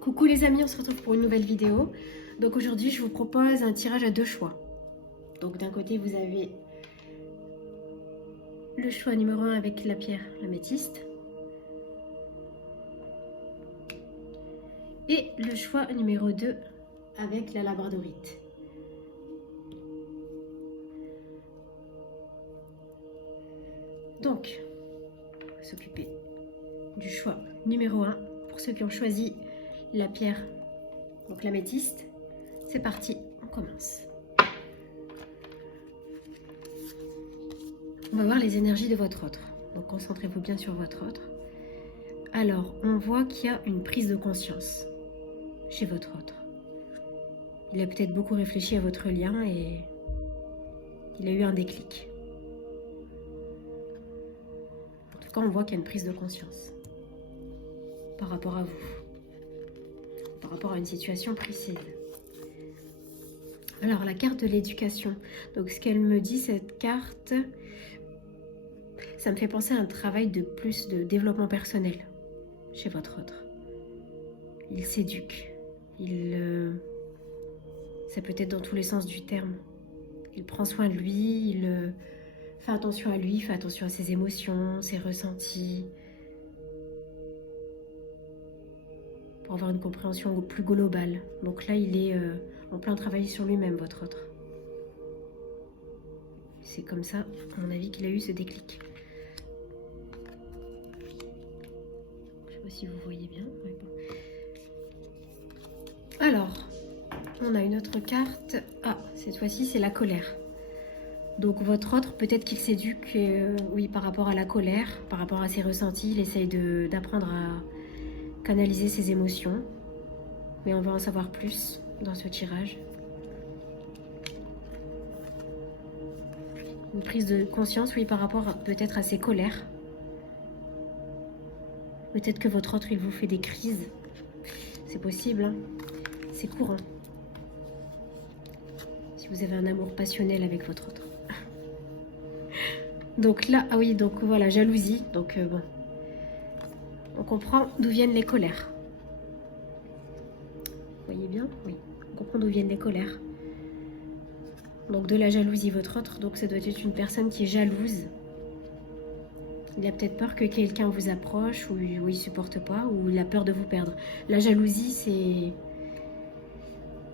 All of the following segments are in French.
Coucou les amis, on se retrouve pour une nouvelle vidéo. Donc aujourd'hui, je vous propose un tirage à deux choix. Donc d'un côté, vous avez le choix numéro 1 avec la pierre l'améthyste. Et le choix numéro 2 avec la labradorite. Donc, on va s'occuper du choix numéro 1 pour ceux qui ont choisi la pierre, donc l'améthyste. C'est parti, on commence. On va voir les énergies de votre autre. Donc concentrez-vous bien sur votre autre. Alors, on voit qu'il y a une prise de conscience chez votre autre. Il a peut-être beaucoup réfléchi à votre lien et il a eu un déclic. En tout cas, on voit qu'il y a une prise de conscience par rapport à vous, par rapport à une situation précise. Alors, la carte de l'éducation. Donc, ce qu'elle me dit, cette carte, ça me fait penser à un travail de plus de développement personnel chez votre autre. Il s'éduque. Ça peut être dans tous les sens du terme. Il prend soin de lui, il fait attention à lui, fait attention à ses émotions, ses ressentis. Pour avoir une compréhension plus globale. Donc là, il est en plein travail sur lui-même, votre autre. C'est comme ça, à mon avis, qu'il a eu ce déclic. Je ne sais pas si vous voyez bien. Alors, on a une autre carte. Ah, cette fois-ci, c'est la colère. Donc votre autre, peut-être qu'il s'éduque, oui, par rapport à la colère, par rapport à ses ressentis. Il essaye d'apprendre à canaliser ses émotions. Mais on va en savoir plus dans ce tirage. Une prise de conscience, oui, par rapport peut-être à ses colères. Peut-être que votre autre, il vous fait des crises. C'est possible, hein. C'est courant. Si vous avez un amour passionnel avec votre autre. Donc là, ah oui, donc voilà, jalousie. Donc bon, on comprend d'où viennent les colères. Vous voyez bien? Oui, on comprend d'où viennent les colères. Donc de la jalousie, votre autre, donc ça doit être une personne qui est jalouse. Il a peut-être peur que quelqu'un vous approche, ou il supporte pas, ou il a peur de vous perdre. La jalousie, c'est...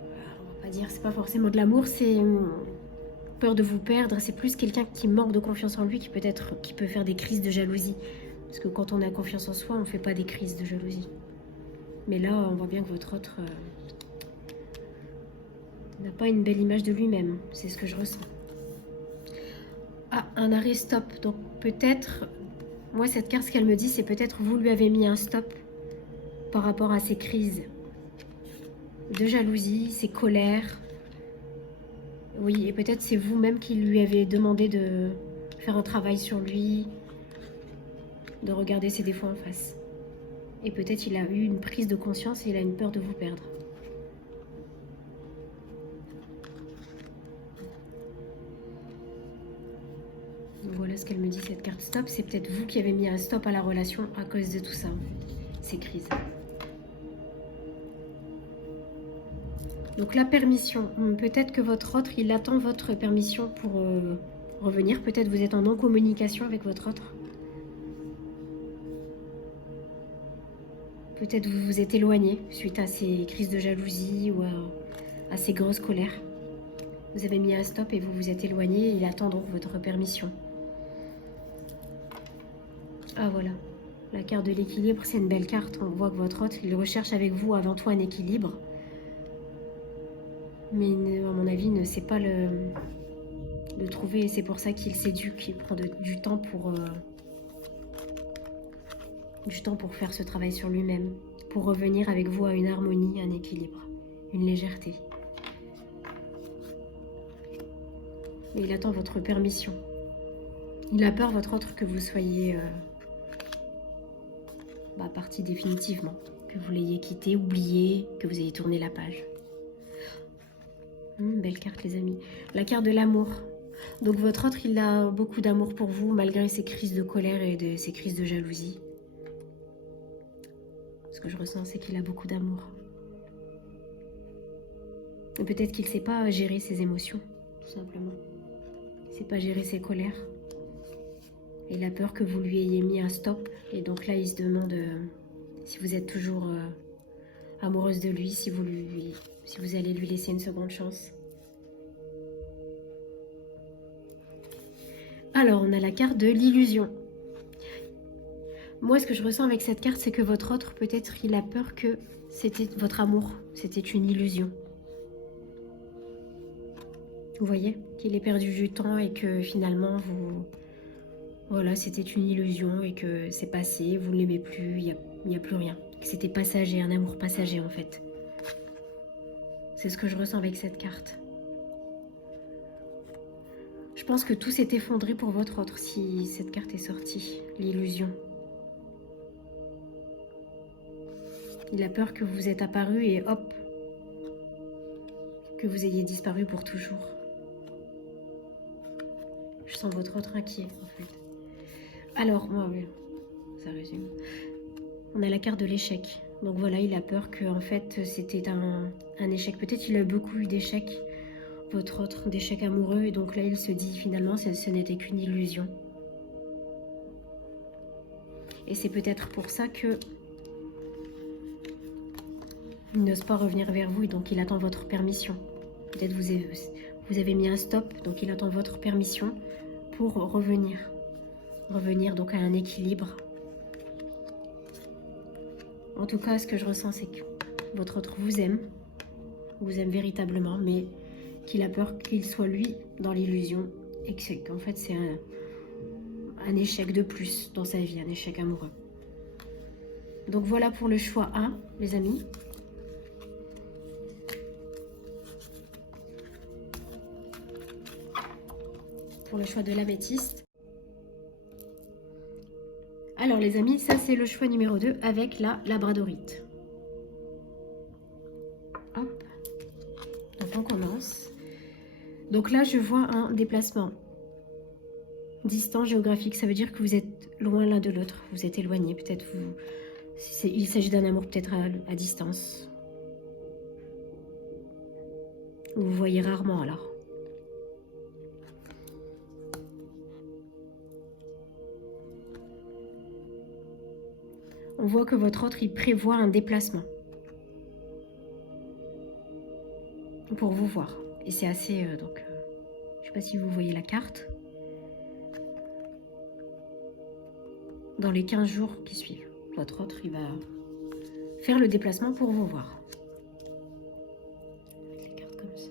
on va pas dire, c'est pas forcément de l'amour, c'est peur de vous perdre. C'est plus quelqu'un qui manque de confiance en lui, qui peut faire des crises de jalousie. Parce que quand on a confiance en soi, on fait pas des crises de jalousie. Mais là, on voit bien que votre autre n'a pas une belle image de lui-même. C'est ce que je ressens. Ah, un arrêt stop. Donc peut-être, moi cette carte, ce qu'elle me dit, c'est peut-être vous lui avez mis un stop par rapport à ces crises de jalousie, ses colères. Oui, et peut-être c'est vous-même qui lui avez demandé de faire un travail sur lui, de regarder ses défauts en face. Et peut-être il a eu une prise de conscience et il a une peur de vous perdre. Donc voilà ce qu'elle me dit, cette carte stop. C'est peut-être vous qui avez mis un stop à la relation à cause de tout ça, ces crises. Donc la permission. Peut-être que votre autre, il attend votre permission pour revenir. Peut-être vous êtes en non-communication avec votre autre. Peut-être vous vous êtes éloigné suite à ces crises de jalousie ou à ces grosses colères. Vous avez mis un stop et vous vous êtes éloigné et il attend donc votre permission. Ah voilà, la carte de l'équilibre, c'est une belle carte. On voit que votre autre, il recherche avec vous avant tout un équilibre. Mais à mon avis, il ne sait pas le trouver et c'est pour ça qu'il s'éduque. Il prend du temps pour faire ce travail sur lui-même, pour revenir avec vous à une harmonie, un équilibre, une légèreté. Et il attend votre permission. Il a peur, votre autre, que vous soyez parti définitivement, que vous l'ayez quitté, oublié, que vous ayez tourné la page. Belle carte, les amis. La carte de l'amour. Donc votre autre, il a beaucoup d'amour pour vous, malgré ses crises de colère et ses crises de jalousie. Ce que je ressens, c'est qu'il a beaucoup d'amour. Et peut-être qu'il ne sait pas gérer ses émotions, tout simplement. Il ne sait pas gérer ses colères. Et il a peur que vous lui ayez mis un stop. Et donc là, il se demande si vous êtes toujours amoureuse de lui, si vous allez lui laisser une seconde chance. Alors, on a la carte de l'illusion. Moi, ce que je ressens avec cette carte, c'est que votre autre, peut-être, il a peur que c'était votre amour, c'était une illusion. Vous voyez qu'il ait perdu du temps et que finalement, voilà, c'était une illusion et que c'est passé, vous ne l'aimez plus, il n'y a plus rien. Que c'était passager, un amour passager en fait. C'est ce que je ressens avec cette carte. Je pense que tout s'est effondré pour votre autre si cette carte est sortie, l'illusion. Il a peur que vous êtes apparu et hop, que vous ayez disparu pour toujours. Je sens votre autre inquiet en fait. Alors, moi, oui, ça résume. On a la carte de l'échec. Donc voilà, il a peur que en fait c'était un échec. Peut-être qu'il a beaucoup eu d'échecs, votre autre, d'échecs amoureux. Et donc là, il se dit finalement, ce n'était qu'une illusion. Et c'est peut-être pour ça que il n'ose pas revenir vers vous et donc il attend votre permission. Peut-être vous avez mis un stop, donc il attend votre permission pour revenir. Revenir donc à un équilibre. En tout cas, ce que je ressens, c'est que votre autre vous aime véritablement, mais qu'il a peur qu'il soit lui dans l'illusion et qu'en fait c'est un échec de plus dans sa vie, un échec amoureux. Donc voilà pour le choix A, les amis. Pour le choix de l'améthyste. Alors les amis, ça c'est le choix numéro 2 avec la labradorite. Hop. Donc on commence. Donc là je vois un déplacement. Distance géographique, ça veut dire que vous êtes loin l'un de l'autre. Vous êtes éloignés, peut-être il s'agit d'un amour peut-être à distance. Vous vous voyez rarement alors. On voit que votre autre, il prévoit un déplacement pour vous voir. Et c'est assez... je ne sais pas si vous voyez la carte. Dans les 15 jours qui suivent, votre autre, il va faire le déplacement pour vous voir. Les cartes comme ça.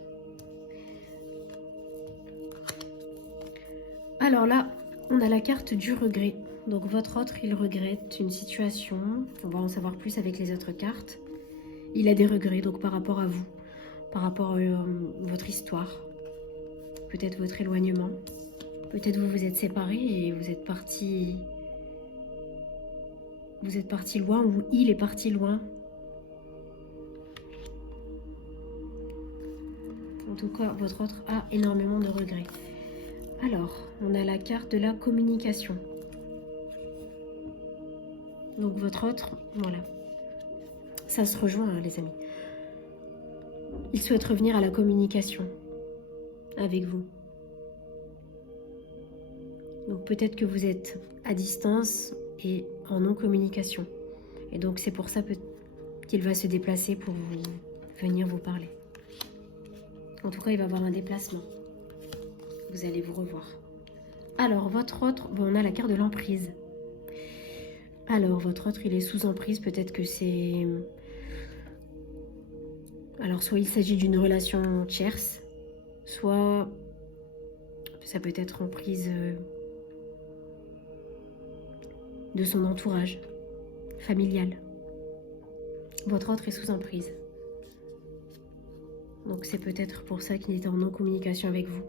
Alors là, on a la carte du regret. Donc votre autre, il regrette une situation. On va en savoir plus avec les autres cartes. Il a des regrets donc par rapport à vous, par rapport à votre histoire, peut-être votre éloignement. Peut-être vous vous êtes séparés et vous êtes partis loin ou il est parti loin. En tout cas, votre autre a énormément de regrets. Alors, on a la carte de la communication. Donc votre autre, voilà. Ça se rejoint, hein, les amis. Il souhaite revenir à la communication avec vous. Donc peut-être que vous êtes à distance et en non-communication. Et donc c'est pour ça qu'il va se déplacer pour venir vous parler. En tout cas, il va avoir un déplacement. Vous allez vous revoir. Alors, votre autre, bon, on a la carte de l'emprise. Alors, votre autre, il est sous emprise. Peut-être que c'est... Alors, soit il s'agit d'une relation tierce, soit ça peut être emprise de son entourage familial. Votre autre est sous emprise. Donc, c'est peut-être pour ça qu'il est en non-communication avec vous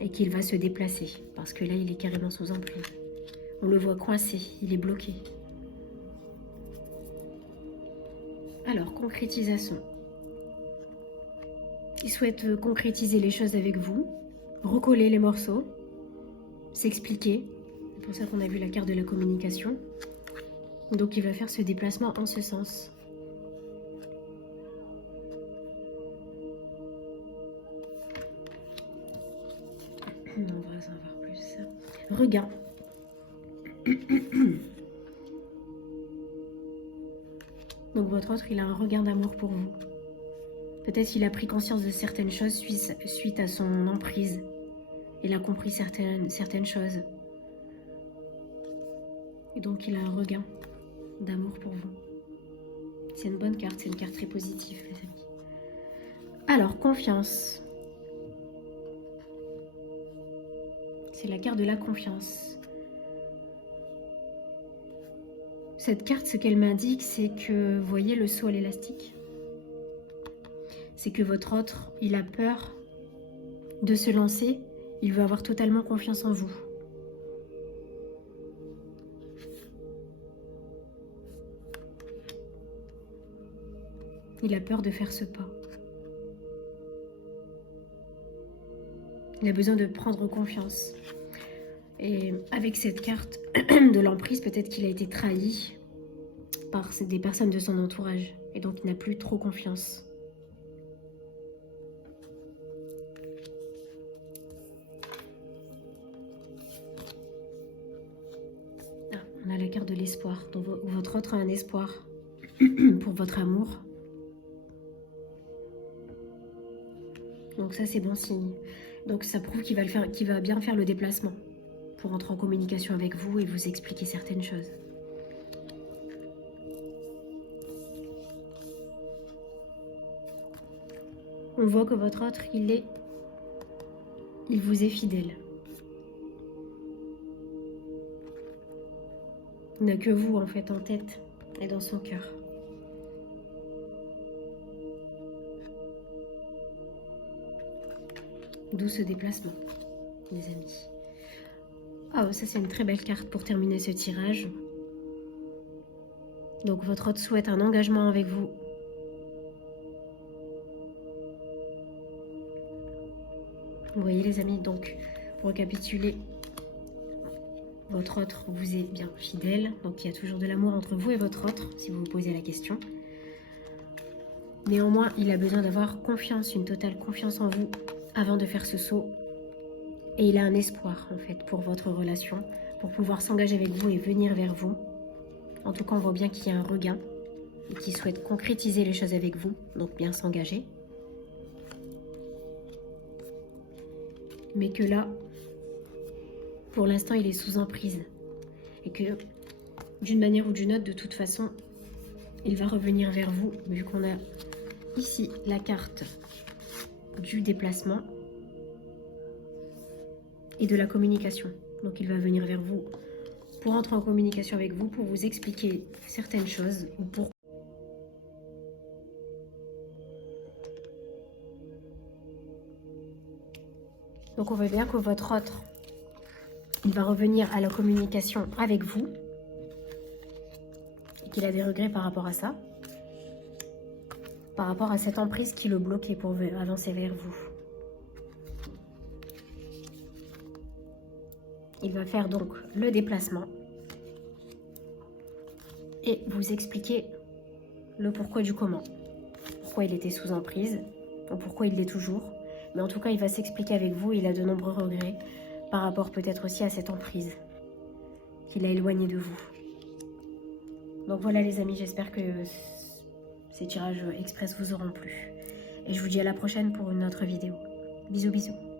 et qu'il va se déplacer. Parce que là, il est carrément sous emprise. On le voit coincé, il est bloqué. Alors, concrétisation. Il souhaite concrétiser les choses avec vous, recoller les morceaux, s'expliquer. C'est pour ça qu'on a vu la carte de la communication. Donc il va faire ce déplacement en ce sens. On va en voir plus. Regain. Donc votre autre, il a un regain d'amour pour vous. Peut-être qu'il a pris conscience de certaines choses suite à son emprise. Il a compris certaines choses. Et donc il a un regain d'amour pour vous. C'est une bonne carte, c'est une carte très positive, les amis. Alors, confiance. C'est la carte de la confiance. Cette carte, ce qu'elle m'indique, c'est que, vous voyez le saut à l'élastique? C'est que votre autre, il a peur de se lancer. Il veut avoir totalement confiance en vous. Il a peur de faire ce pas. Il a besoin de prendre confiance. Et avec cette carte de l'emprise, peut-être qu'il a été trahi par des personnes de son entourage. Et donc il n'a plus trop confiance. Ah, on a la carte de l'espoir. Donc votre autre a un espoir pour votre amour. Donc ça, c'est bon signe. Donc ça prouve qu'il va bien faire le déplacement pour entrer en communication avec vous et vous expliquer certaines choses. On voit que votre autre, il vous est fidèle. Il n'a que vous, en fait, en tête et dans son cœur. D'où ce déplacement, les amis. Ah, ça c'est une très belle carte pour terminer ce tirage. Donc votre autre souhaite un engagement avec vous. Vous voyez les amis, donc pour récapituler, votre autre vous est bien fidèle. Donc il y a toujours de l'amour entre vous et votre autre, si vous vous posez la question. Néanmoins, il a besoin d'avoir confiance, une totale confiance en vous avant de faire ce saut. Et il a un espoir, en fait, pour votre relation, pour pouvoir s'engager avec vous et venir vers vous. En tout cas, on voit bien qu'il y a un regain et qu'il souhaite concrétiser les choses avec vous, donc bien s'engager. Mais que là, pour l'instant, il est sous emprise. Et que, d'une manière ou d'une autre, de toute façon, il va revenir vers vous, vu qu'on a ici la carte du déplacement et de la communication. Donc il va venir vers vous pour entrer en communication avec vous, pour vous expliquer certaines choses ou pour... Donc on voit bien que votre autre, il va revenir à la communication avec vous et qu'il a des regrets par rapport à ça, par rapport à cette emprise qui le bloquait pour avancer vers vous. Il va faire donc le déplacement et vous expliquer le pourquoi du comment. Pourquoi il était sous emprise, ou pourquoi il l'est toujours. Mais en tout cas, il va s'expliquer avec vous. Il a de nombreux regrets par rapport peut-être aussi à cette emprise qu'il a éloignée de vous. Donc voilà les amis, j'espère que ces tirages express vous auront plu. Et je vous dis à la prochaine pour une autre vidéo. Bisous bisous.